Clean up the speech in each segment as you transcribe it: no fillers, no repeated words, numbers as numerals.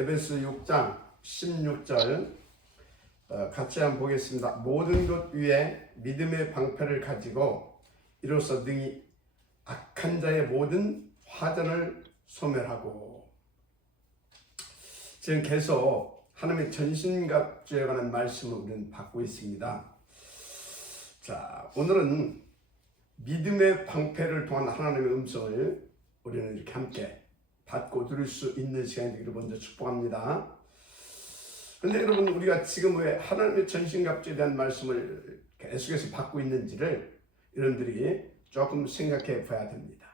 에베소 6장 16절 같이 한번 보겠습니다. 모든 것 위에 믿음의 방패를 가지고 이로써 능히 악한 자의 모든 화전을 소멸하고. 지금 계속 하나님의 전신갑주에 관한 말씀을 우리는 받고 있습니다. 자, 오늘은 믿음의 방패를 통한 하나님의 음성을 우리는 이렇게 함께 받고 들을 수 있는 시간이 되기를 먼저 축복합니다. 그런데 여러분, 우리가 지금 왜 하나님의 전신갑주에 대한 말씀을 계속해서 받고 있는지를 여러분들이 조금 생각해 봐야 됩니다.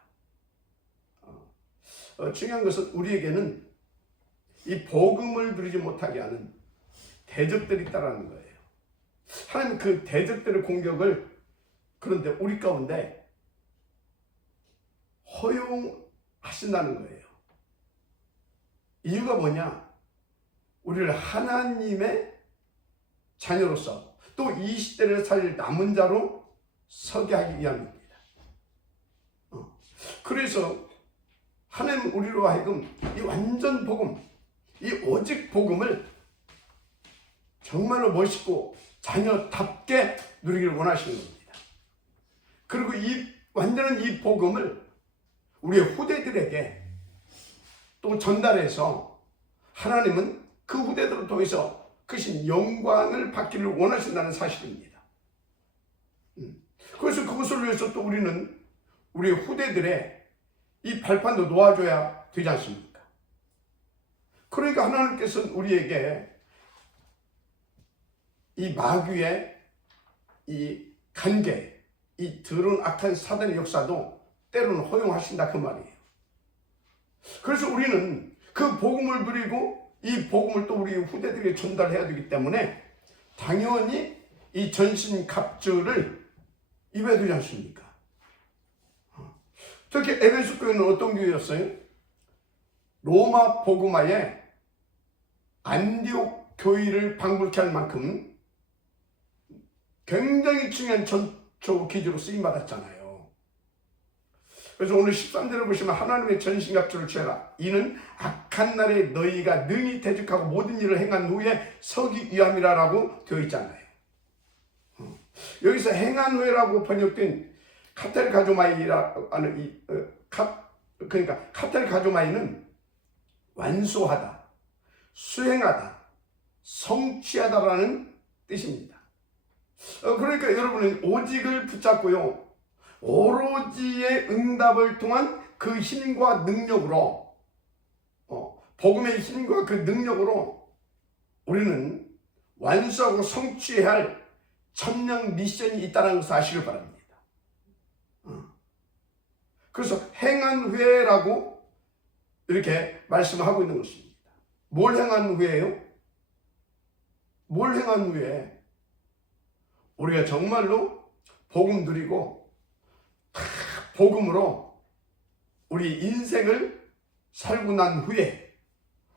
중요한 것은 우리에게는 이 복음을 누리지 못하게 하는 대적들이 있다는 거예요. 하나님 그 대적들의 공격을 그런데 우리 가운데 허용하신다는 거예요. 이유가 뭐냐? 우리를 하나님의 자녀로서 또 이 시대를 살릴 남은 자로 서게 하기 위함입니다. 그래서 하나님은 우리로 하여금 이 완전 복음, 이 오직 복음을 정말로 멋있고 자녀답게 누리기를 원하시는 겁니다. 그리고 이 완전한 이 복음을 우리의 후대들에게 또 전달해서 하나님은 그 후대들을 통해서 크신 영광을 받기를 원하신다는 사실입니다. 그래서 그것을 위해서 또 우리는 우리 후대들의 이 발판도 놓아줘야 되지 않습니까? 그러니까 하나님께서는 우리에게 이 마귀의 이 간계, 이 더러운 악한 사단의 역사도 때로는 허용하신다 그 말이에요. 그래서 우리는 그 복음을 누리고 이 복음을 또 우리 후대들에게 전달해야 되기 때문에 당연히 이 전신갑주를 입어야 되지 않습니까? 특히 에베소 교회는 어떤 교회였어요? 로마 복음화에 안디옥 교회를 방불케 할 만큼 굉장히 중요한 전초 기지로 쓰임받았잖아요. 그래서 오늘 13절을 보시면 하나님의 전신갑주를 취하라. 이는 악한 날에 너희가 능히 대적하고 모든 일을 행한 후에 서기 위함이라 라고 되어 있잖아요. 여기서 행한 후에라고 번역된 카텔가조마이라고 하는 그러니까 카텔가조마이는 완수하다, 수행하다, 성취하다라는 뜻입니다. 그러니까 여러분은 오직을 붙잡고요, 오로지의 응답을 통한 그 힘과 능력으로, 복음의 힘과 그 능력으로 우리는 완수하고 성취해야 할 천명 미션이 있다는 것을 아시길 바랍니다. 그래서 행한 후에라고 이렇게 말씀하고 있는 것입니다. 뭘 행한 후에요? 뭘 행한 후에? 우리가 정말로 복음 누리고 복음으로 우리 인생을 살고 난 후에,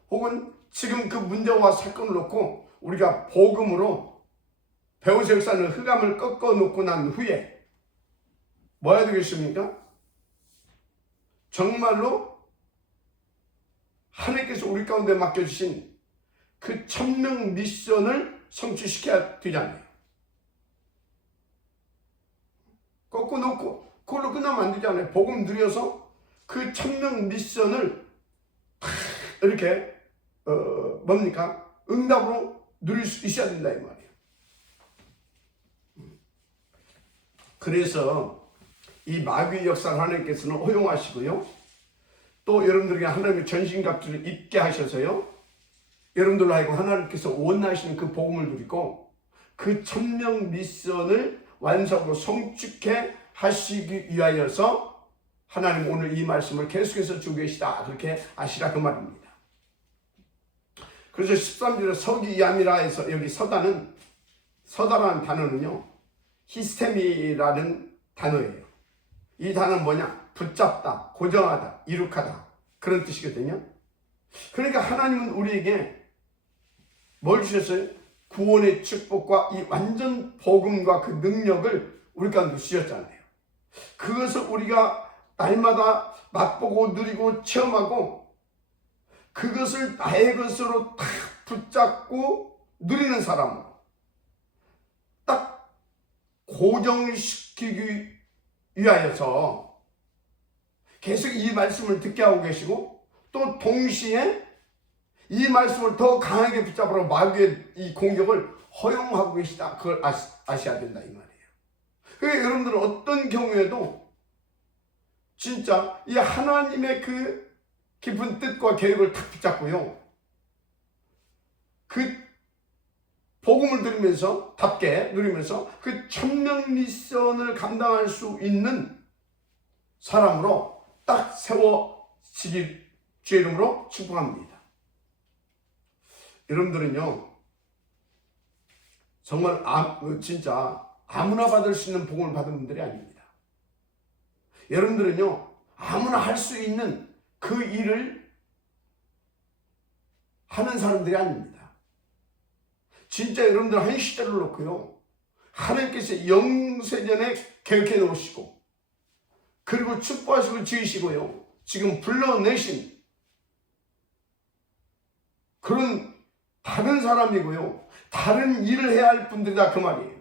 혹은 지금 그 문제와 사건을 놓고 우리가 복음으로 배후세 역사는 흑암을 꺾어 놓고 난 후에 뭐 해야 되겠습니까? 정말로 하나님께서 우리 가운데 맡겨주신 그 천명 미션을 성취시켜야 되잖아요. 꺾어 놓고 그걸로 끝나면 안 되잖아요. 복음 누려서 그 천명 미션을 이렇게 뭡니까? 응답으로 누릴 수 있어야 된다 이 말이에요. 그래서 이 마귀의 역사를 하나님께서는 허용하시고요, 또 여러분들에게 하나님의 전신갑주를 입게 하셔서요, 여러분들로 하여금 하나님께서 원하시는 그 복음을 누리고 그 천명 미션을 완성하고 성취해 하시기 위하여서 하나님 오늘 이 말씀을 계속해서 주고 계시다, 그렇게 아시라 그 말입니다. 그래서 13절에 서기야미라 해서 여기 서다라는 단어는요, 히스테미라는 단어예요. 이 단어는 뭐냐? 붙잡다, 고정하다, 이룩하다, 그런 뜻이거든요. 그러니까 하나님은 우리에게 뭘 주셨어요? 구원의 축복과 이 완전 복음과 그 능력을 우리 가운데 주셨잖아요. 그것을 우리가 날마다 맛보고 누리고 체험하고 그것을 나의 것으로 탁 붙잡고 누리는 사람으로 딱 고정시키기 위하여서 계속 이 말씀을 듣게 하고 계시고, 또 동시에 이 말씀을 더 강하게 붙잡으러 마귀의 이 공격을 허용하고 계시다. 그걸 아셔야 된다 이 말이에요. 그러니까 여러분들은 어떤 경우에도 진짜 이 하나님의 그 깊은 뜻과 계획을 탁 붙잡고요, 그 복음을 들으면서 답게 누리면서 그 천명 미션을 감당할 수 있는 사람으로 딱 세워지길 주의 이름으로 축복합니다. 여러분들은요, 정말 진짜 아무나 받을 수 있는 복음을 받은 분들이 아닙니다. 여러분들은요, 아무나 할 수 있는 그 일을 하는 사람들이 아닙니다. 진짜 여러분들 한 시대를 놓고요, 하나님께서 영세전에 계획해 놓으시고, 그리고 축복하시고 지으시고요, 지금 불러내신 그런 다른 사람이고요, 다른 일을 해야 할 분들이다 그 말이에요.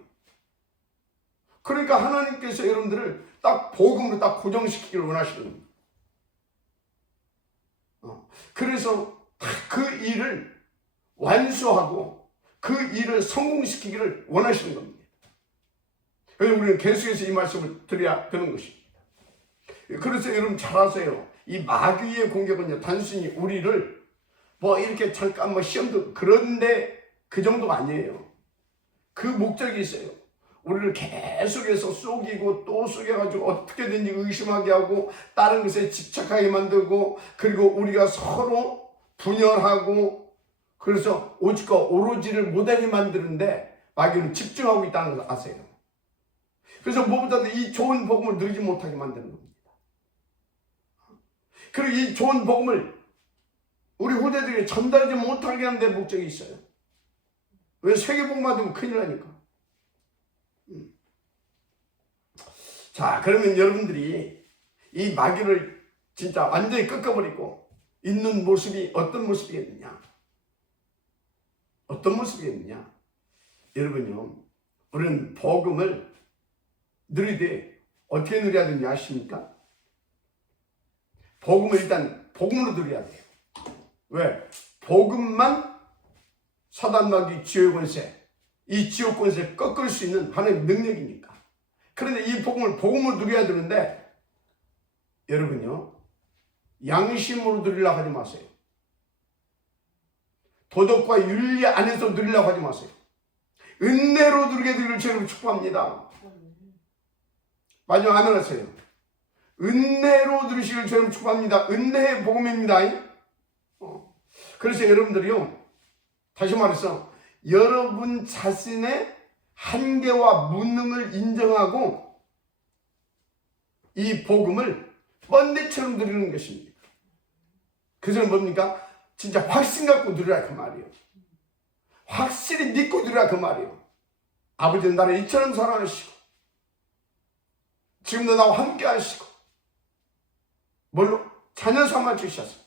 그러니까 하나님께서 여러분들을 딱 복음으로 딱 고정시키기를 원하시는 겁니다. 그래서 그 일을 완수하고 그 일을 성공시키기를 원하시는 겁니다. 그래서 우리는 계속해서 이 말씀을 드려야 되는 것입니다. 그래서 여러분 잘 아세요. 이 마귀의 공격은요, 단순히 우리를 뭐 이렇게 잠깐 시험도 그런데 그 정도가 아니에요. 그 목적이 있어요. 우리를 계속해서 속이고 또 속여가지고 어떻게든지 의심하게 하고 다른 것에 집착하게 만들고, 그리고 우리가 서로 분열하고, 그래서 오직과 오로지를 못하게 만드는데 마귀는 집중하고 있다는 걸 아세요. 그래서 무엇보다도 이 좋은 복음을 누리지 못하게 만드는 겁니다. 그리고 이 좋은 복음을 우리 후대들에게 전달하지 못하게 하는 데 목적이 있어요. 왜? 세계복 받으면 큰일 나니까. 자, 그러면 여러분들이 이 마귀를 진짜 완전히 꺾어버리고 있는 모습이 어떤 모습이겠느냐? 어떤 모습이겠느냐? 여러분요, 우리는 복음을 누리되 어떻게 누려야 되는지 아십니까? 복음을 일단 복음으로 누려야 돼요. 왜? 복음만 사단 마귀 지옥 권세, 이 지옥 권세를 꺾을 수 있는 하나님의 능력이니까. 그런데 이 복음을 누려야 되는데, 여러분요, 양심으로 누리려고 하지 마세요. 도덕과 윤리 안에서 누리려고 하지 마세요. 은혜로 누리게 되기를 주님 축복합니다. 마지막 아멘 하세요. 은혜로 누리시길 주님 축복합니다. 은혜의 복음입니다. 그래서 여러분들이요, 다시 말해서 여러분 자신의 한계와 무능을 인정하고 이 복음을 번데처럼 누리는 것입니다. 그래서 뭡니까? 진짜 확신 갖고 누리라 그 말이에요. 확실히 믿고 누리라 그 말이에요. 아버지는 나를 이처럼 사랑하시고 지금도 나와 함께 하시고, 뭘로? 자녀 삼아 주셨어.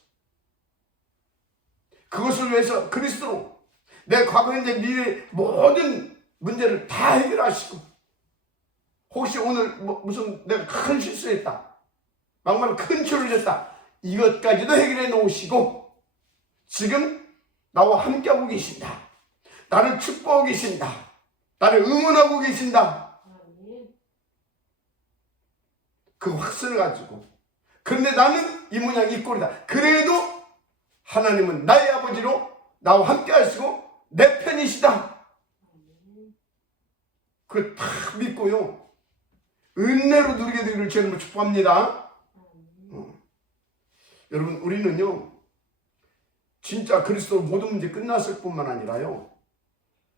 그것을 위해서 그리스도로 내 과거, 현재, 미래의 모든 문제를 다 해결하시고, 혹시 오늘 무슨 내가 큰 실수했다, 막말 큰 죄를 졌다, 이것까지도 해결해 놓으시고 지금 나와 함께하고 계신다, 나를 축복하고 계신다, 나를 응원하고 계신다, 그 확신을 가지고, 그런데 나는 이 모양 이 꼴이다, 그래도 하나님은 나의 아버지로 나와 함께 하시고 내 편이시다, 그걸 다 믿고요, 은혜로 누리게 되기를 주님을 축복합니다. 여러분, 우리는요 진짜 그리스도 모든 문제 끝났을 뿐만 아니라요,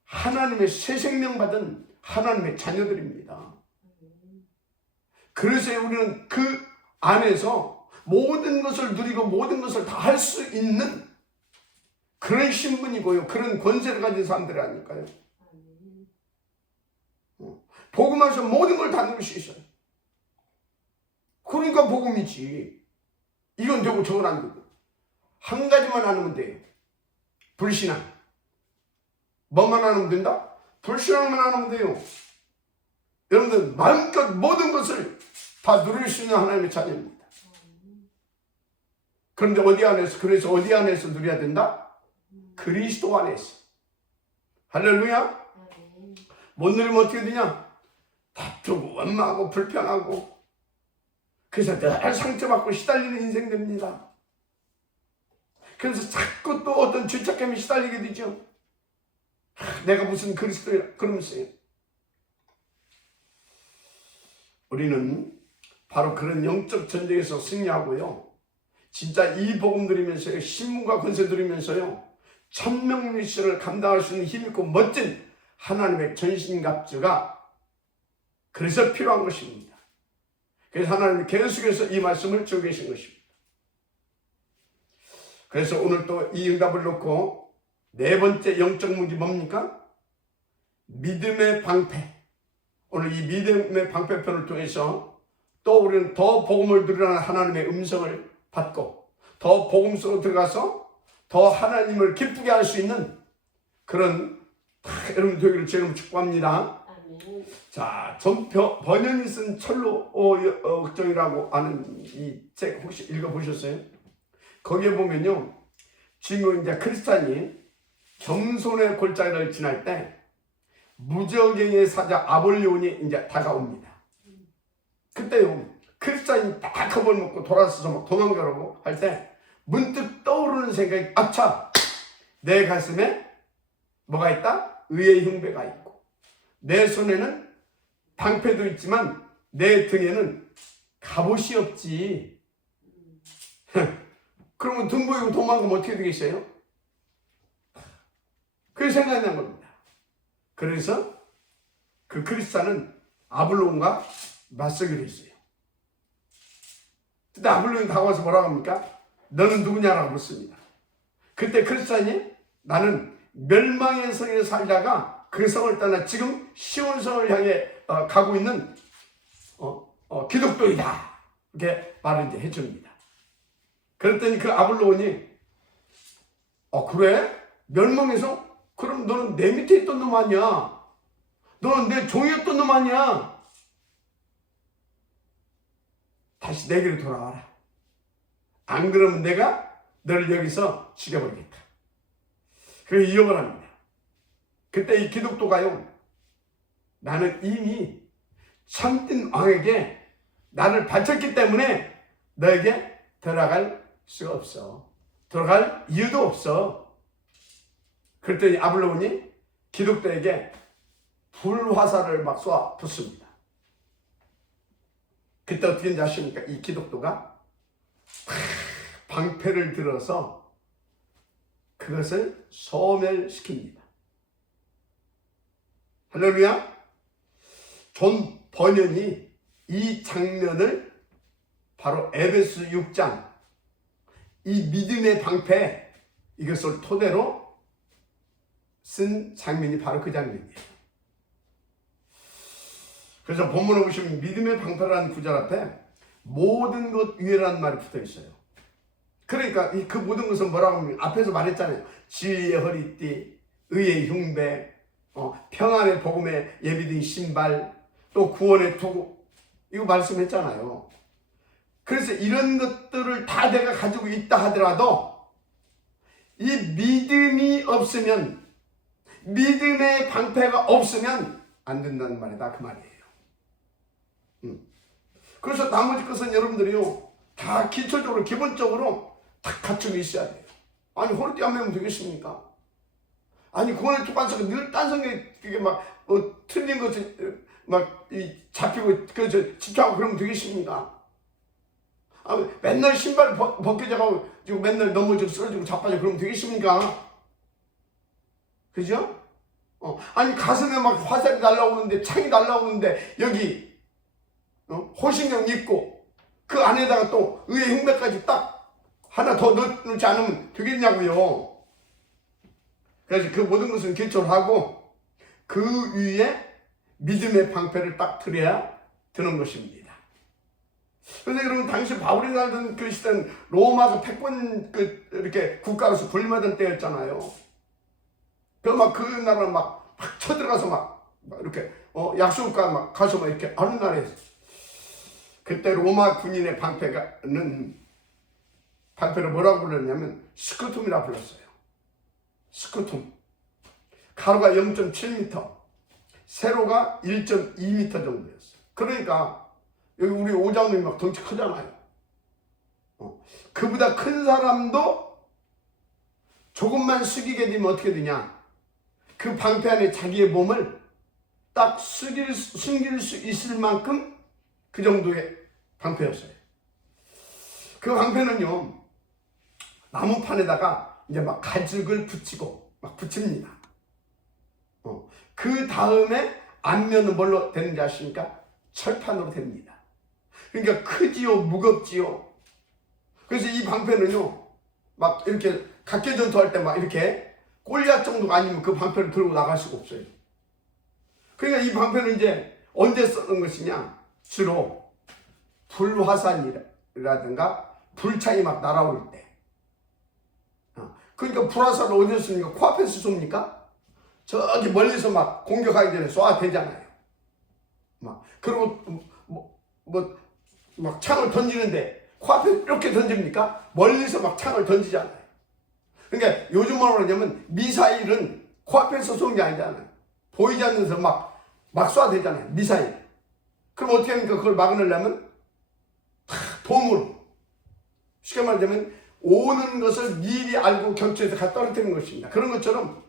하나님의 새 생명 받은 하나님의 자녀들입니다. 그래서 우리는 그 안에서 모든 것을 누리고 모든 것을 다 할 수 있는 그런 신분이고요, 그런 권세를 가진 사람들이 아닐까요? 복음에서 모든 걸 다 누릴 수 있어요. 그러니까 복음이지. 이건 되고 저건 안 되고. 한 가지만 안 하면 돼요. 불신앙. 뭐만 안 하면 된다? 불신앙만 안 하면 돼요. 여러분들 마음껏 모든 것을 다 누릴 수 있는 하나님의 자녀입니다. 그런데 어디 안에서, 그래서 어디 안에서 누려야 된다? 그리스도 안에서. 할렐루야. 못 누리면 어떻게 되냐? 다투고 원망하고 불평하고, 그래서 늘 상처받고 시달리는 인생 됩니다. 그래서 자꾸 또 어떤 죄책감에 시달리게 되죠. 내가 무슨 그리스도야 그러면서요. 우리는 바로 그런 영적 전쟁에서 승리하고요, 진짜 이 복음 누리면서요, 신문과 권세 누리면서요, 천명 미션을 감당할 수 있는 힘있고 멋진 하나님의 전신갑주가 그래서 필요한 것입니다. 그래서 하나님이 계속해서 이 말씀을 주고 계신 것입니다. 그래서 오늘 또 이 응답을 놓고 네 번째 영적 무기 뭡니까? 믿음의 방패. 오늘 이 믿음의 방패편을 통해서 또 우리는 더 복음을 누리라는 하나님의 음성을 받고 더 복음 속으로 들어가서 더 하나님을 기쁘게 할 수 있는 그런 여러분 되기를 제가 축복합니다. 아멘. 자, 번연이 쓴 철로 역정이라고 하는 이 책 혹시 읽어보셨어요? 거기에 보면요, 주인공 이제 크리스찬이 겸손의 골짜기를 지날 때 무적행의 사자 아볼리온이 이제 다가옵니다. 그때요, 크리스찬이 딱 겁을 먹고 돌아서서 막 도망가려고 할 때 문득 떠오르는 생각이, 아차! 내 가슴에 뭐가 있다? 의의 흉배가 있고, 내 손에는 방패도 있지만 내 등에는 갑옷이 없지. 그러면 등 보이고 도망가면 어떻게 되겠어요? 그게 생각이 난 겁니다. 그래서 그 크리스찬은 아블론과 맞서기로 했어요. 그때 아블론이 다가와서 뭐라고 합니까? 너는 누구냐라고 묻습니다. 그때 크리스찬이 나는 멸망의 성에 살다가 그 성을 떠나 지금 시온성을 향해 가고 있는 기독교이다, 이렇게 말을 이제 해줍니다. 그랬더니 그 아블론이 그래? 멸망해서? 그럼 너는 내 밑에 있던 놈 아니야? 너는 내 종이었던 놈 아니야? 다시 내게로 돌아와라. 안 그러면 내가 너를 여기서 죽여버리겠다. 그래서 이역을 합니다. 그때 이 기독도가요, 나는 이미 참된 왕에게 나를 바쳤기 때문에 너에게 들어갈 수가 없어. 들어갈 이유도 없어. 그랬더니 아블론이 기독도에게 불화살을 막 쏘아 붓습니다. 그때 어떻게 했는지 아십니까? 이 기독도가 방패를 들어서 그것을 소멸시킵니다. 할렐루야. 존 번연이 이 장면을 바로 에베소 6장, 이 믿음의 방패, 이것을 토대로 쓴 장면이 바로 그 장면이에요. 그래서 본문에 보시면 믿음의 방패라는 구절 앞에 모든 것 위에라는 말이 붙어 있어요. 그러니까 그 모든 것은 뭐라고 하면, 앞에서 말했잖아요. 지혜의 허리띠, 의의 흉배, 평안의 복음에 예비된 신발, 또 구원의 투구, 이거 말씀했잖아요. 그래서 이런 것들을 다 내가 가지고 있다 하더라도 이 믿음이 없으면, 믿음의 방패가 없으면 안 된다는 말이다, 그 말이에요. 그래서 나머지 것은 여러분들이요, 다 기초적으로 기본적으로 다 갖추고 있어야 돼요. 아니 허리띠 안 매면 되겠습니까? 아니 구원의 투관서가 늘 딴 성경에 그게 막 틀린 것이 막 잡히고 그래서 집착하고 그러면 되겠습니까? 맨날 신발 벗겨져가고 지금 맨날 넘어지고 쓰러지고 자빠져 그러면 되겠습니까? 그죠? 아니 가슴에 막 화살이 날라오는데, 창이 날라오는데 여기 호신경 입고 그 안에다가 또 의의 흉배까지 딱 하나 더 넣지 않으면 되겠냐고요. 그래서 그 모든 것은 기초를 하고 그 위에 믿음의 방패를 딱 들어야 드는 것입니다. 그런데 여러분, 당시 바울이 살던 그 시대는 로마가 패권 이렇게 국가로서 군림하던 때였잖아요. 그 나라는 막 쳐들어가서 막 이렇게 약속가 막 가서 막 이렇게 하는 나라였어요. 그때 로마 군인의 방패를 뭐라고 불렀냐면 스쿠툼이라 불렀어요. 스쿠툼. 가로가 0.7m, 세로가 1.2m 정도였어요. 그러니까 여기 우리 오장님이 막 덩치 크잖아요. 그보다 큰 사람도 조금만 숙이게 되면 어떻게 되냐? 그 방패 안에 자기의 몸을 딱 숨길 수 있을 만큼 그 정도의 방패였어요. 그 방패는요, 나무판에다가 이제 막 가죽을 붙이고 막 붙입니다. 그 다음에 앞면은 뭘로 되는지 아십니까? 철판으로 됩니다. 그러니까 크지요, 무겁지요. 그래서 이 방패는요, 막 이렇게 각개전투할 때 막 이렇게 골리앗 정도가 아니면 그 방패를 들고 나갈 수가 없어요. 그러니까 이 방패는 이제 언제 쓰는 것이냐? 주로 불화산이라든가 불창이 막 날아올 때. 그러니까 불화산을 어디서 씁니까? 코앞에서 쏩니까? 저기 멀리서 막 공격하기 전에 쏴야 되잖아요. 그리고 막 창을 던지는데 코앞에 이렇게 던집니까? 멀리서 막 창을 던지잖아요. 그러니까 요즘 뭐라고 그러냐면 미사일은 코앞에서 쏘는 게 아니잖아요. 보이지 않는 데서 막 쏴야 되잖아요. 미사일. 그럼 어떻게 합니까? 그걸 막으려면 돔으로. 쉽게 말하자면 오는 것을 미리 알고 격추해서 갖다 떨어뜨리는 것입니다. 그런 것처럼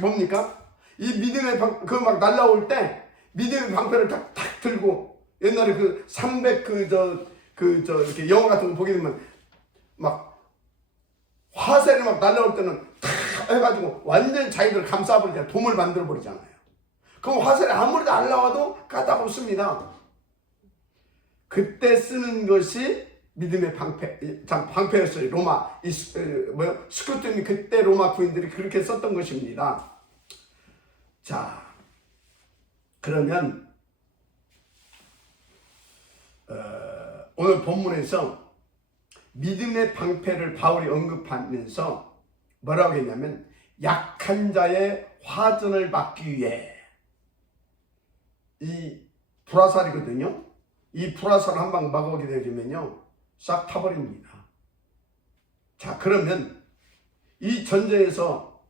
뭡니까? 이 믿음의 그 막 날라올 때 믿음의 방패를 탁 들고, 옛날에 그 300 이렇게 영화 같은 거 보게 되면 막 화살이 막 날라올 때는 탁 해가지고 완전 자기들 감싸버리잖아요. 돔을 만들어 버리잖아요. 그럼 화살이 아무리 날라와도 까다롭습니다. 그때 쓰는 것이 믿음의 방패였어요. 로마 스쿠툼이 그때 로마 군인들이 그렇게 썼던 것입니다. 자, 그러면 오늘 본문에서 믿음의 방패를 바울이 언급하면서 뭐라고 했냐면, 약한 자의 화전을 막기 위해, 이 불화살이거든요. 이 불화살을 한 방 막아오게 되면요, 싹 타버립니다. 자, 그러면 이 전쟁에서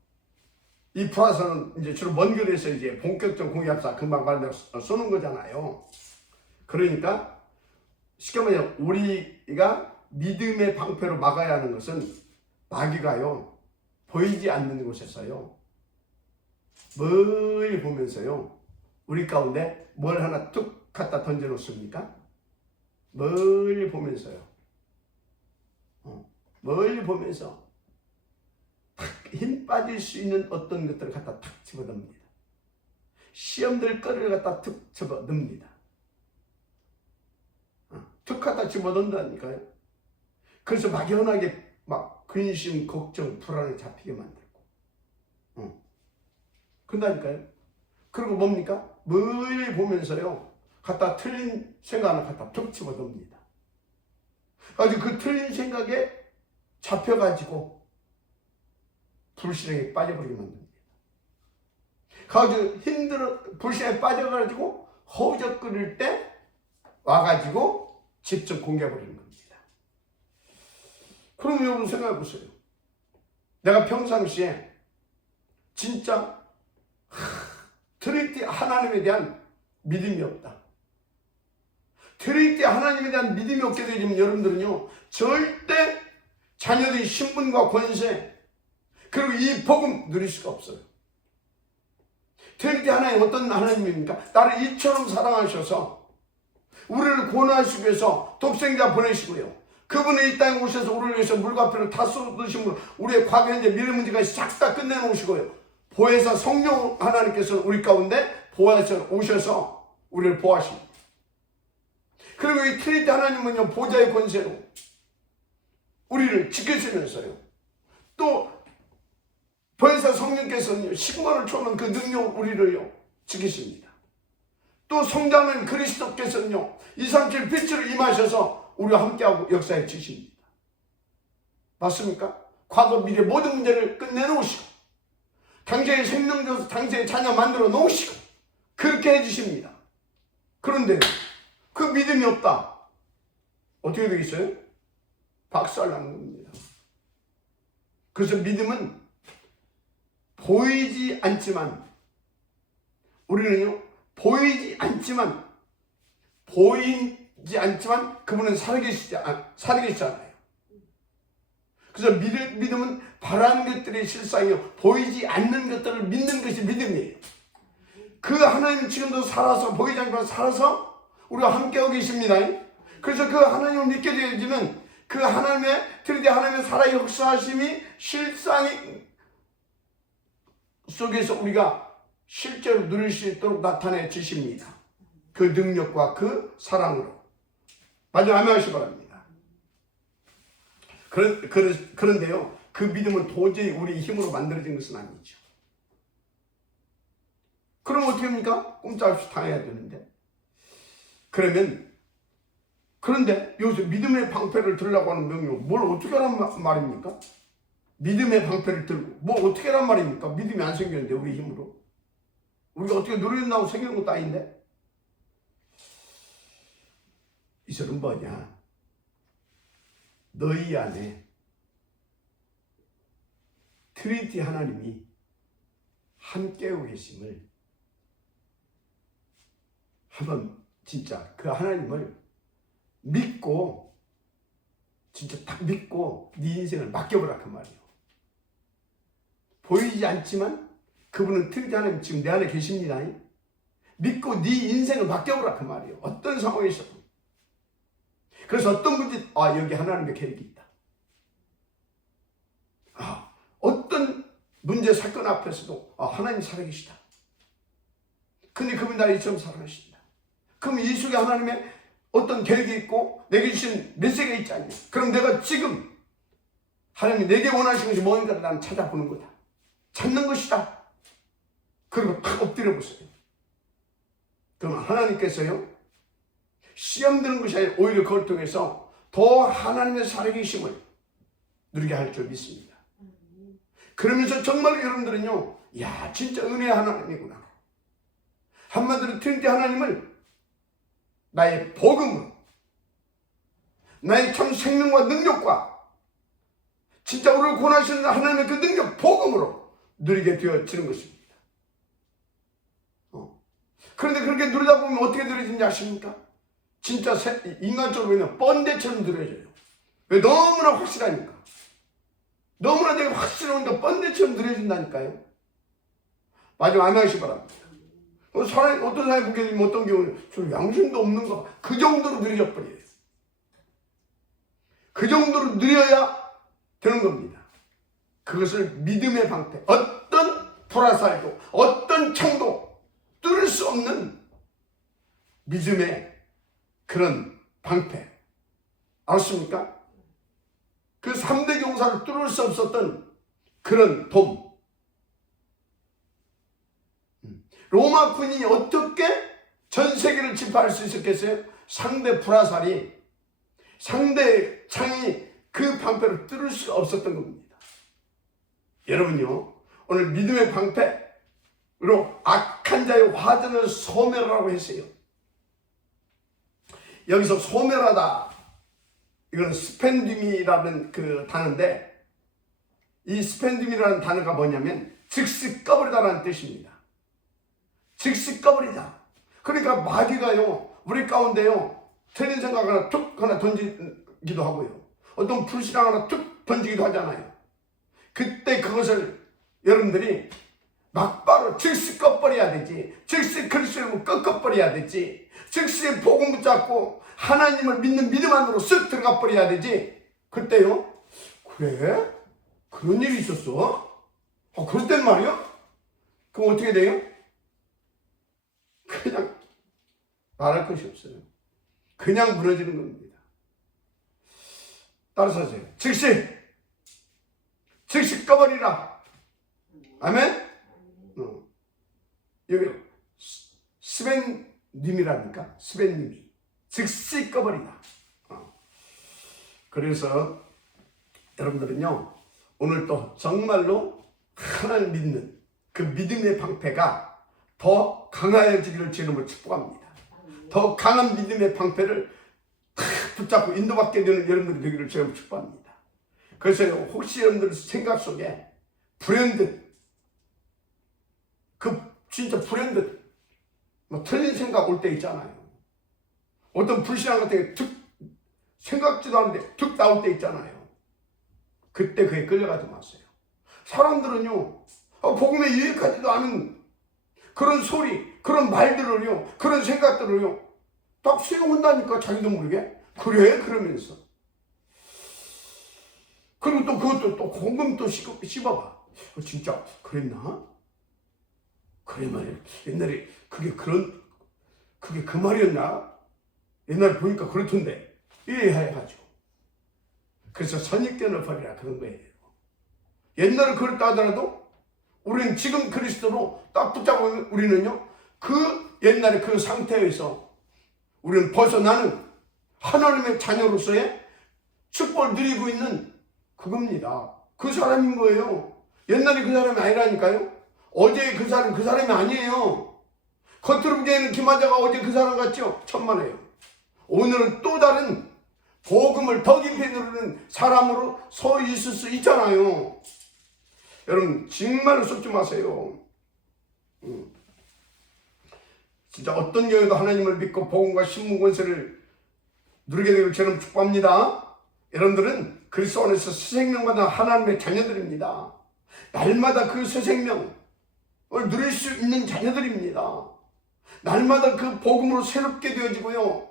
이 불화살은 이제 주로 먼 거리에서 이제 본격적 공격사 금방 말해서 쏘는 거잖아요. 그러니까 쉽게 말하면 우리가 믿음의 방패로 막아야 하는 것은 마귀가요, 보이지 않는 곳에서요, 멀리 보면서요, 우리 가운데 뭘 하나 툭 갖다 던져 놓습니까? 멀리 보면서요. 멀리 보면서 탁 힘 빠질 수 있는 어떤 것들을 갖다 탁 집어넣습니다. 시험들 거리를 갖다 툭 집어넣습니다. 툭 갖다 집어넣는다니까요. 그래서 막연하게 막 근심, 걱정, 불안에 잡히게 만들고. 그런다니까요. 그리고 뭡니까? 멀리 보면서요, 갖다 틀린 생각을 갖다 툭 집어넣습니다. 아주 그 틀린 생각에 잡혀가지고 불신에 빠져버리게 만듭니다. 아주 불신에 빠져가지고 허우적거릴 때 와가지고 직접 공개해버리는 겁니다. 그럼 여러분 생각해 보세요. 내가 평상시에 진짜 트리니티 하나님에 대한 믿음이 없다. 트리니티 하나님에 대한 믿음이 없게 되면 여러분들은요, 절대 자녀들의 신분과 권세, 그리고 이 복음 누릴 수가 없어요. 트리니티 하나님 어떤 하나님입니까? 나를 이처럼 사랑하셔서 우리를 구원하시기 위해서 독생자 보내시고요, 그분이 이 땅에 오셔서 우리를 위해서 물과 피를 다 쏟으심으로 우리의 과거, 현재, 미래 문제까지 싹 다 끝내놓으시고요, 보혜사 성령 하나님께서 우리 가운데 보혜사 오셔서 우리를 보호하십니다. 그리고 이 트리니티 하나님은요, 보좌의 권세로 우리를 지켜주면서요, 또 보혜사 성령께서는요, 십만을 초는 그 능력 우리를요 지키십니다. 또 성장하는 그리스도께서는요, 237 빛으로 임하셔서 우리와 함께하고 역사에 주십니다. 맞습니까? 과거 미래 모든 문제를 끝내놓으시고 당신의 생명 줘서 당신의 자녀 만들어 놓으시고 그렇게 해주십니다. 그런데 그 믿음이 없다. 어떻게 되겠어요? 박살나는 겁니다. 그래서 믿음은 보이지 않지만, 우리는요, 보이지 않지만 그분은 살아계시잖아요. 그래서 믿음은 바라는 것들의 실상이요, 보이지 않는 것들을 믿는 것이 믿음이에요. 그 하나님 지금도 살아서, 보이지 않지만 살아서 우리가 함께하고 계십니다. 그래서 그 하나님을 믿게 되어지면 그 하나님의 트리디 하나님의 살아 역사하심이 실상이 속에서 우리가 실제로 누릴 수 있도록 나타내 주십니다. 그 능력과 그 사랑으로. 마저 아멘하시기 바랍니다. 그런데요, 그 믿음은 도저히 우리 힘으로 만들어진 것은 아니죠. 그럼 어떻게 합니까? 꼼짝없이 당해야 되는데. 그런데 여기서 믿음의 방패를 들으라고 하는 명령, 뭘 어떻게 하란 말입니까? 믿음의 방패를 들고 뭘 어떻게 하란 말입니까? 믿음이 안 생겼는데 우리 힘으로. 우리가 어떻게 누린다고 생기는 것도 아닌데. 이 소리는 뭐냐? 너희 안에 트리니티 하나님이 함께하고 계심을 한번 진짜 그 하나님을 믿고, 진짜 딱 믿고 네 인생을 맡겨보라 그 말이에요. 보이지 않지만 그분은 트리니티 하나님 지금 내 안에 계십니다. 믿고 네 인생을 맡겨보라 그 말이에요. 어떤 상황에서도. 그래서 어떤 문제, 여기 하나님의 계획이 있다. 어떤 문제 사건 앞에서도 하나님 살아계시다. 근데 그분 나를 이처럼 사랑하신다. 그럼 이 속에 하나님의 어떤 계획이 있고 내게 주신 메시지가 있지 않냐. 그럼 내가 지금 하나님이 내게 원하시는 것이 뭔가를 나는 찾아보는 거다. 찾는 것이다. 그리고 탁 엎드려 보세요. 그러면 하나님께서요, 시험 드는 것이 아니라 오히려 그걸 통해서 더 하나님의 살아계심을 누리게 할 줄 믿습니다. 그러면서 정말 여러분들은요, 야, 진짜 은혜의 하나님이구나. 한마디로 트리니티 하나님을 나의 복음으로, 나의 참 생명과 능력과 진짜 우리를 구원하시는 하나님의 그 능력, 복음으로 누리게 되어지는 것입니다. 그런데 그렇게 누리다 보면 어떻게 누려지는지 아십니까? 진짜 인간적으로 보면 번데처럼 누려져요. 왜? 너무나 확실하니까. 너무나 내가 확실하니까 번데처럼 누려진다니까요. 마지막 아멘하시기 바랍니다. 어떤 사람이 보게 되면 어떤 경우는 저 양심도 없는 거, 그 정도로 누려져 버려요. 그 정도로 누려야 되는 겁니다. 그것을 믿음의 방패, 어떤 불화살도 어떤 창도 뚫을 수 없는 믿음의 그런 방패, 알았습니까? 그 3대 경사를 뚫을 수 없었던 그런 돔. 로마 군인이 어떻게 전 세계를 지배할 수 있었겠어요? 상대 불화살이, 상대 창이 그 방패를 뚫을 수 없었던 겁니다. 여러분요, 오늘 믿음의 방패로 악한 자의 화전을 소멸하라고 했어요. 여기서 소멸하다, 이건 스펜듐이라는 그 단어인데, 이 스펜듐이라는 단어가 뭐냐면 즉시 꺼버리다라는 뜻입니다. 즉시 꺼버리자. 그러니까 마귀가요, 우리 가운데요, 틀린 생각 하나 툭 하나 던지기도 하고요, 어떤 불신앙 하나 툭 던지기도 하잖아요. 그때 그것을 여러분들이 막바로 즉시 꺼버려야 되지. 즉시 그리스도를 꺾어버려야 되지. 즉시 복음 붙잡고 하나님을 믿는 믿음 안으로 쓱 들어가 버려야 되지. 그때요, 그래? 그런 일이 있었어? 그랬단 말이야? 그럼 어떻게 돼요? 그냥 말할 것이 없어요. 그냥 무너지는 겁니다. 따라서 하세요. 즉시 꺼버리라. 아멘? 여기 님이라니까 스벤님이 즉시 꺼버리다. 그래서 여러분들은요 오늘 또 정말로 하나님 믿는 그 믿음의 방패가 더 강하여지기를 주님으로 축복합니다. 더 강한 믿음의 방패를 붙잡고 인도받게 되는 여러분들이 되기를 주님으로 축복합니다. 그래서 혹시 여러분들 생각 속에 불현듯 진짜 불현듯 틀린 생각 올 때 있잖아요. 어떤 불신앙 같은 게 생각지도 않은데 툭 나올 때 있잖아요. 그때 그에 끌려가지 마세요. 사람들은요 복음에 유익하지도 않은 그런 소리, 그런 말들을요, 그런 생각들을요 딱 수용한다니까 자기도 모르게. 그래? 그러면서 그리고 또 그것도 또 곰금 또 씹어봐. 진짜 그랬나? 그래 말이야. 옛날에 그게 그 말이었나? 옛날에 보니까 그렇던데. 이해해가지고. 그래서 선입견을 버리라 그런 거예요. 옛날에 그랬다 하더라도 우리는 지금 그리스도로 딱 붙잡고 우리는요 그 옛날에 그 상태에서 우리는 벗어나는 하나님의 자녀로서의 축복을 누리고 있는 그겁니다. 그 사람인 거예요. 옛날에 그 사람이 아니라니까요. 어제 그 사람이 아니에요. 겉으로 보기에는 김하자가 어제 그 사람 같죠? 천만에요. 오늘은 또 다른 복음을 더 깊이 누리는 사람으로 서 있을 수 있잖아요. 여러분 정말로 속지 마세요. 진짜 어떤 경우에도 하나님을 믿고 복음과 신문 권세를 누리게 되길 저는 축복합니다. 여러분들은 그리스도 안에서 새 생명과 하나님의 자녀들입니다. 날마다 그 새 생명을 누릴 수 있는 자녀들입니다. 날마다 그 복음으로 새롭게 되어지고요.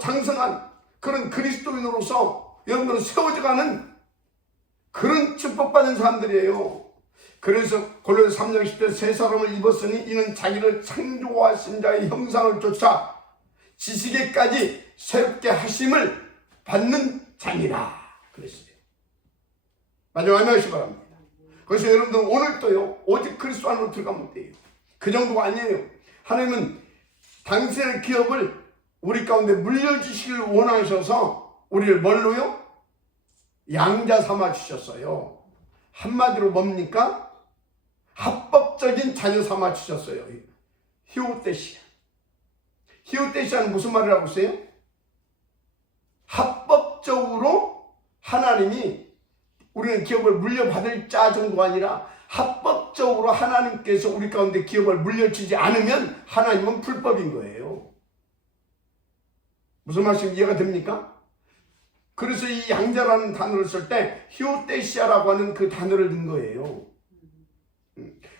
장성한 그런 그리스도인으로서 여러분들은 세워져가는 그런 축복받은 사람들이에요. 그래서 골로새 3장 10절 새 사람을 입었으니 이는 자기를 창조하신 자의 형상을 쫓아 지식에까지 새롭게 하심을 받는 자니라 그랬어요. 마지막에 하시기 바랍니다. 그래서 여러분들 오늘도요 오직 그리스도 안으로 들어가면 돼요. 그 정도가 아니에요. 하나님은 당신의 기업을 우리 가운데 물려주시길 원하셔서 우리를 뭘로요? 양자 삼아 주셨어요. 한마디로 뭡니까? 합법적인 자녀 삼아 주셨어요. 히오테시아. 히오테시아는 무슨 말이라고 했어요? 합법적으로 하나님이 우리는 기업을 물려받을 자 정도가 아니라 합법적으로 하나님께서 우리 가운데 기업을 물려주지 않으면 하나님은 불법인 거예요. 무슨 말씀 이해가 됩니까? 그래서 이 양자라는 단어를 쓸 때 히오테시아라고 하는 그 단어를 넣은 거예요.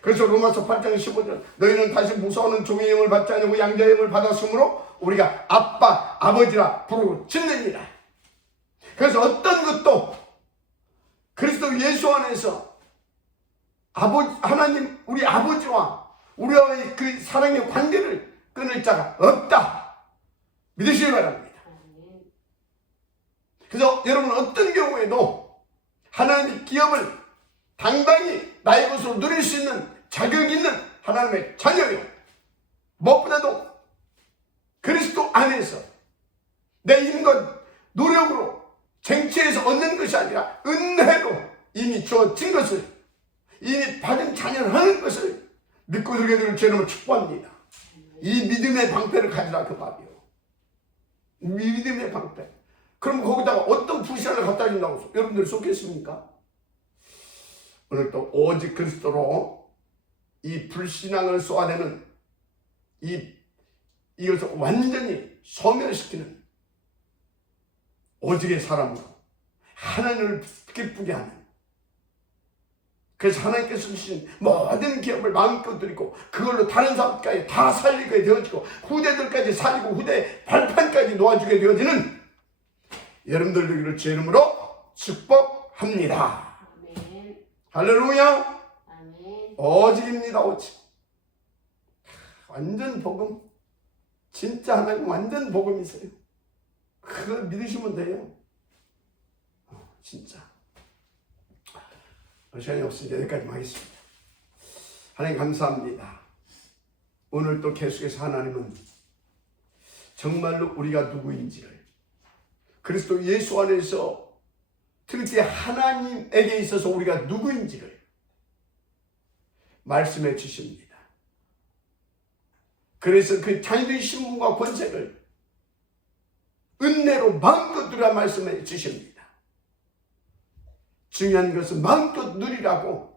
그래서 로마서 8장 15절 너희는 다시 무서워하는 종의 영을 받지 않고 양자의 영을 받았으므로 우리가 아빠 아버지라 부르짖느니라. 그래서 어떤 것도 그리스도 예수 안에서 하나님 우리 아버지와 우리와의 그 사랑의 관계를 끊을 자가 없다 믿으시기 바랍니다. 그래서 여러분 어떤 경우에도 하나님의 기업을 당당히 나의 것으로 누릴 수 있는 자격 있는 하나님의 자녀요. 무엇보다도 그리스도 안에서 내 힘과 노력으로 쟁취해서 얻는 것이 아니라 은혜로 이미 주어진 것을 이미 받은 자녀를 하는 것을 믿고 들게 되는 죄는 축복합니다. 이 믿음의 방패를 가지라 그 말이요. 믿음의 방패. 그럼 거기다가 어떤 불신을 갖다 준다고 여러분들이 쏟겠습니까? 오늘 또 오직 그리스도로 이 불신앙을 쏘아내는 이것을 완전히 소멸시키는 오직의 사람으로 하나님을 기쁘게 하는, 그래서 하나님께서 주신 모든 기업을 마음껏 드리고 그걸로 다른 사람까지 다 살리게 되어지고 후대들까지 살리고 후대 발판까지 놓아주게 되어지는 여러분들 되기를 제 이름으로 축복합니다. 아멘. 할렐루야. 아멘. 오직입니다. 오직. 완전 복음. 진짜 하나님 완전 복음이세요. 그걸 믿으시면 돼요. 진짜. 시간이 없으니까 여기까지만 하겠습니다. 하나님 감사합니다. 오늘 또 계속해서 하나님은 정말로 우리가 누구인지를 그리스도 예수 안에서 특히 하나님에게 있어서 우리가 누구인지를 말씀해 주십니다. 그래서 그 자녀의 신분과 권세를 은혜로 마음껏 누리라 말씀해 주십니다. 중요한 것은 마음껏 누리라고.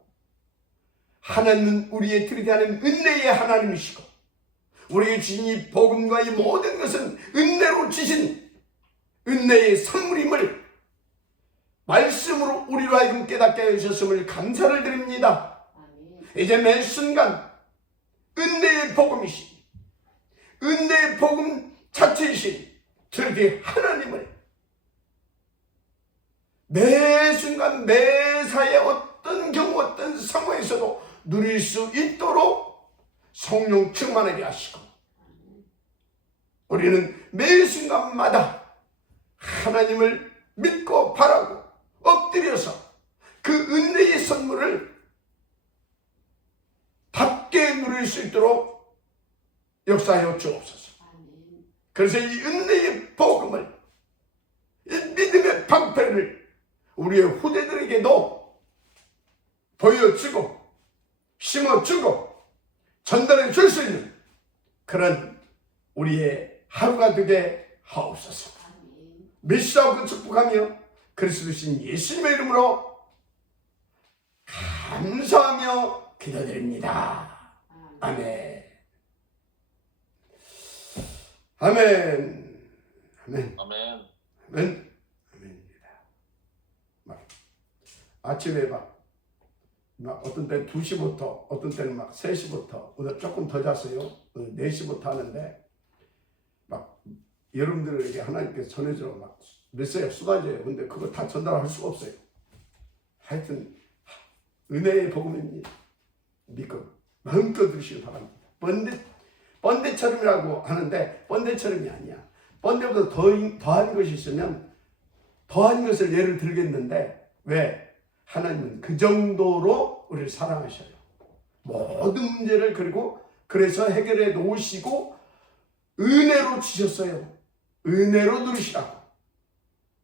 하나님은 우리의 들이대하는 은혜의 하나님이시고 우리에게 주신 이 복음과 이 모든 것은 은혜로 주신 은혜의 선물임을 말씀으로 우리로 하여금 깨닫게 해주셨음을 감사를 드립니다. 이제 매 순간 은혜의 복음이신 은혜의 복음 자체이신 저렇게 하나님을 매 순간 매사에 어떤 경우 어떤 상황에서도 누릴 수 있도록 성령 충만하게 하시고 우리는 매 순간마다 하나님을 믿고 바라고 엎드려서 그 은혜의 선물을 답게 누릴 수 있도록 역사하여 주옵소서. 그래서 이 은혜의 복음을 이 믿음의 방패를 우리의 후대들에게도 보여주고 심어주고 전달해 줄 수 있는 그런 우리의 하루가 되게 하옵소서. 메시아하고 축복하며 그리스도신 예수님의 이름으로 감사하며 기도드립니다. 아멘. 아멘. 아멘. 아멘. 아멘. 아멘입니다. 아침에 막 어떤 때는 2시부터 어떤 때는 막 3시부터 오늘 조금 더 잤어요. 오늘 4시부터 하는데 막 여러분들에게 하나님께서 전해주라고 막 메시지가 쏟아져요. 근데 그거 다 전달할 수가 없어요. 하여튼 은혜의 복음입니다. 믿고 마음껏 들으시기 바랍니다. 번데처럼이라고 하는데 번데처럼이 아니야. 번데보다 더한 것이 있으면 더한 것을 예를 들겠는데 왜? 하나님은 그 정도로 우리를 사랑하셔요. 모든 문제를 그래서 해결해 놓으시고 은혜로 주셨어요. 은혜로 누리시라고.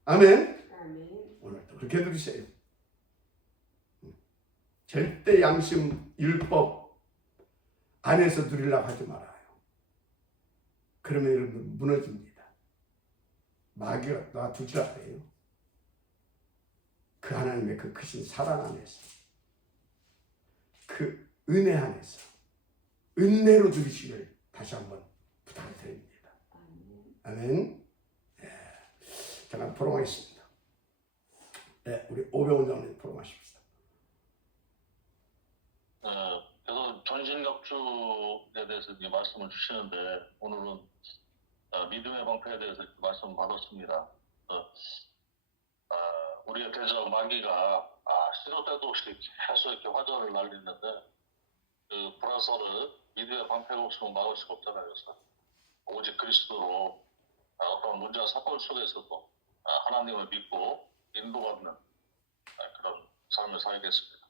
아멘. 오늘도 그렇게 누리세요. 절대 양심 율법 안에서 누리려고 하지 말아요. 그러면 여러분 무너집니다. 마귀가 놔두지라 그래요. 그 하나님의 그 크신 사랑 안에서 그 은혜 안에서 은혜로 누리시길 다시 한번 부탁을 드립니다. 아멘. 네. 잠깐 포럼하겠습니다. 네, 우리 오병원장님 포럼하십시다. 그래서 전신갑주에 대해서 이제 말씀을 주시는데 오늘은 믿음의 방패에 대해서 말씀 받았습니다. 우리의 대적 마귀가 시도 때도 없이 계속 이렇게 화전을 날리는데 그 불화설을 믿음의 방패가 없으면 막을 수가 없잖아요. 그래서 오직 그리스도로 어떤 문제와 사건 속에서도 하나님을 믿고 인도받는 그런 삶을 살겠습니다.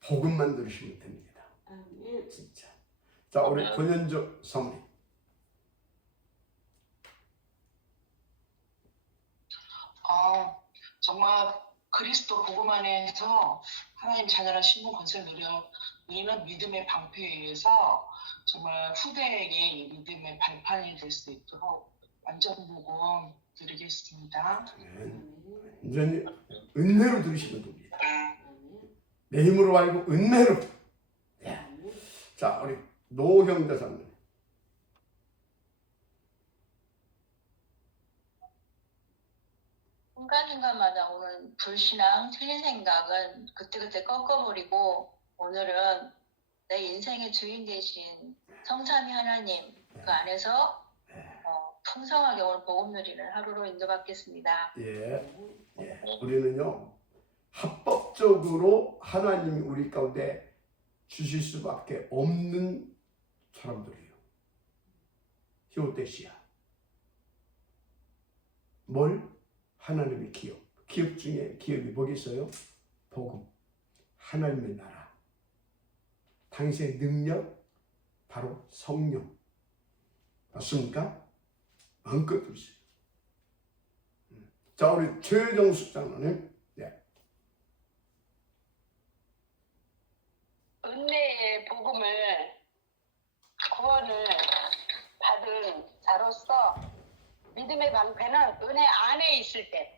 복음만 들으시면 됩니다. 진짜. 자, 우리 권현주 사모님. 정말 그리스도 복음 안에서 하나님 자녀란 신분 권세를 누리는 믿음의 방패에 의해서 정말 후대에게 이 믿음의 발판이 될 수 있도록 완전 복음 드리겠습니다. 완전히 은혜로 들으시면 됩니다. 내 힘으로 알고 은혜로. 자, 우리 노형 대사님. 순간순간마다 오는 불신앙, 틀린 생각은 그때그때 꺾어버리고 오늘은 내 인생의 주인 되신 성삼위 하나님 그 안에서 풍성하게 오늘 복음 누리는 하루로 인도받겠습니다. 예. 우리는요 합법적으로 하나님이 우리 가운데 주실 수밖에 없는 사람들이에요. 히오테시아. 뭘? 하나님의 기업. 기업 중에 기업이 뭐가 있어요? 복음. 하나님의 나라. 당신의 능력, 바로 성령. 맞습니까? 마음껏 들으세요. 자, 우리 최정숙 장로님. 네. 은혜의 복음을 구원을 받은 자로서 믿음의 방패는 은혜 안에 있을 때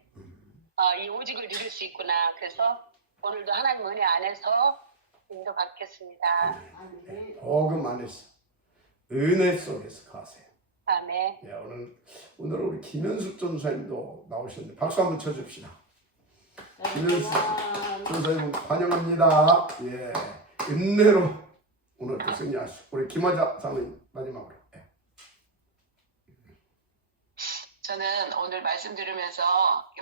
이 오직을 누릴 수 있구나. 그래서 오늘도 하나님 은혜 안에서 인도받겠습니다. 복음 안에서 은혜 속에서 가세요. 아멘. 예, 오늘 우리 김현숙 전사님도 나오셨는데 박수 한번 쳐줍시다. 김현숙 전사님 환영합니다. 예, 은혜로 오늘도 승리하시고 우리 김화자 장로님 마지막으로. 예. 저는 오늘 말씀 들으면서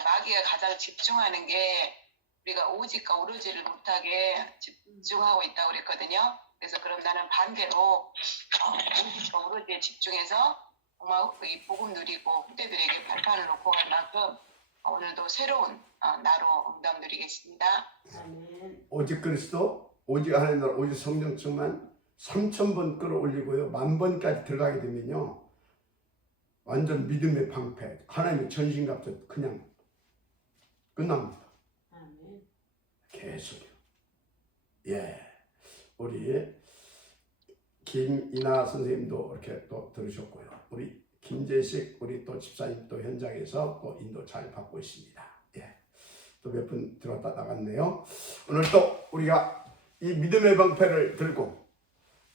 마귀가 가장 집중하는 게 우리가 오직과 오로지를 못하게 집중하고 있다고 그랬거든요. 그래서 그럼 나는 반대로 오직과 오로지에 집중해서 정말 이 복음 누리고 후대들에게 발판을 놓고 갈 만큼 오늘도 새로운 나로 응답 누리겠습니다. 오직 그리스도, 오직 하나님 나라, 오직 성령 충만 3,000번 끌어올리고요. 10,000번까지 들어가게 되면요. 완전 믿음의 방패, 하나님의 전신갑주 그냥 끝납니다. 계속요. 예, 우리 김이나 선생님도 이렇게 또 들으셨고요. 우리 김재식 우리 또 집사님 또 현장에서 또 인도 잘 받고 있습니다. 예, 또 몇 분 들어왔다 나갔네요. 오늘 또 우리가 이 믿음의 방패를 들고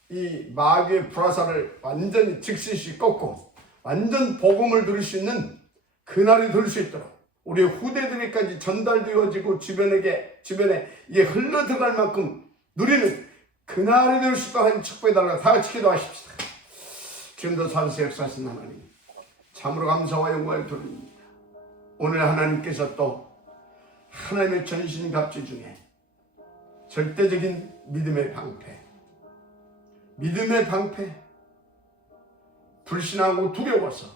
이 마귀의 불화살을 완전히 즉시 꺾고 완전 복음을 누릴 수 있는 그날이 될 수 있도록 우리 후대들에게까지 전달되어지고 주변에 이게 흘러 들어갈 만큼 누리는 그날이 될 수 있도록 하나님 축복해달라고 다 같이 기도하십시다. 지금도 살아서 역사하신 하나님 참으로 감사와 영광을 돌립니다. 오늘 하나님께서 또 하나님의 전신갑주 중에 절대적인 믿음의 방패, 불신하고 두려워서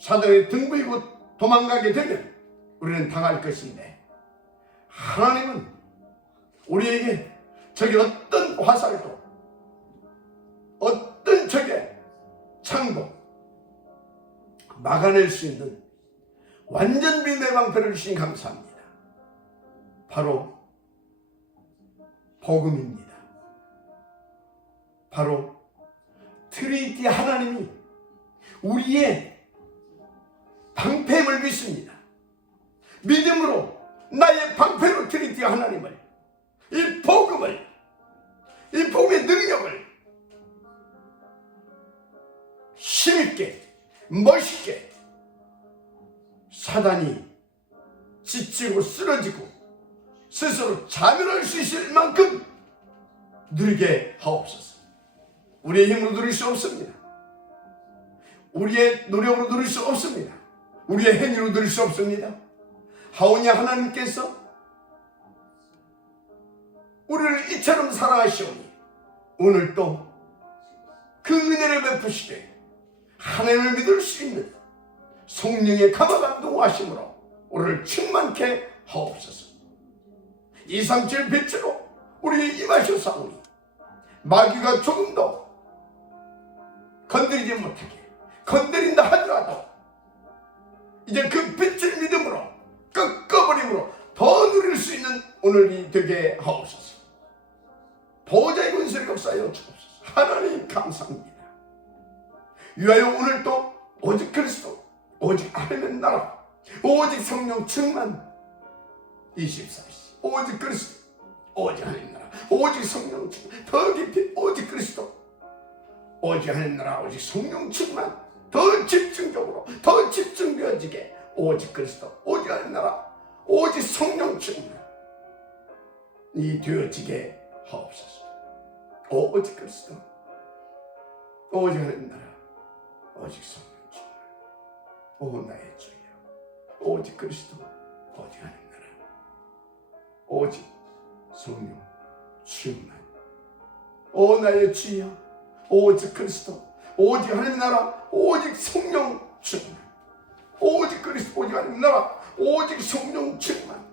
사단의 등부이고 도망가게 되면 우리는 당할 것인데 하나님은 우리에게 저기 어떤 화살도 어떤 적의 창도 막아낼 수 있는 완전 믿음의 방패를 주신 감사합니다. 바로 복음입니다. 바로 트리니티 하나님이 우리의 방패임을 믿습니다. 믿음으로 나의 방패로 트리니티 하나님을 이 복음의 능력을 힘있게 멋있게 사단이 지치고 쓰러지고 스스로 자멸할 수 있을 만큼 누리게 하옵소서. 우리의 힘으로 누릴 수 없습니다. 우리의 노력으로 누릴 수 없습니다. 우리의 행위로 누릴 수 없습니다. 하오니 하나님께서 우리를 이처럼 사랑하시오니 오늘 또 그 은혜를 베푸시되 하나님을 믿을 수 있는 성령의 감화감동하심으로 우리를 충만케 하옵소서. 237 빛으로 우리에게 임하셨사오니 마귀가 조금 더 건드리지 못하게 건드린다 하더라도 이제 그 빛을 믿음으로 꺾어버림으로 더 누릴 수 있는 오늘이 되게 하옵소서. 보호자의 권세를 역사하여 주옵소서. 하나님 감사합니다. 위하여 오늘도 오직 그리스도, 오직 하나님의 나라, 오직 성령 충만 24시, 오직 그리스도, 오직 하나님 나라, 오직 성령 충만, 더 깊이 오직 그리스도, 오직 하나님 나라, 오직 성령 충만, 더 집중적으로, 더 집중되어지게 오직 그리스도, 오직 하나님 나라, 오직 성령 충만 이 되어지게 하옵소서. 오직 그리스도, 오직 하나님 나라, 오직 성령 충만, 오 나의 주여, 오직 그리스도, 오직 하나님 나라, 오직 성령 충만, 오 나의 주여, 오직 그리스도, 오직 하나님 나라, 오직 성령 충만, 오직 그리스도, 오직 하나님 나라, 오직 성령 충만,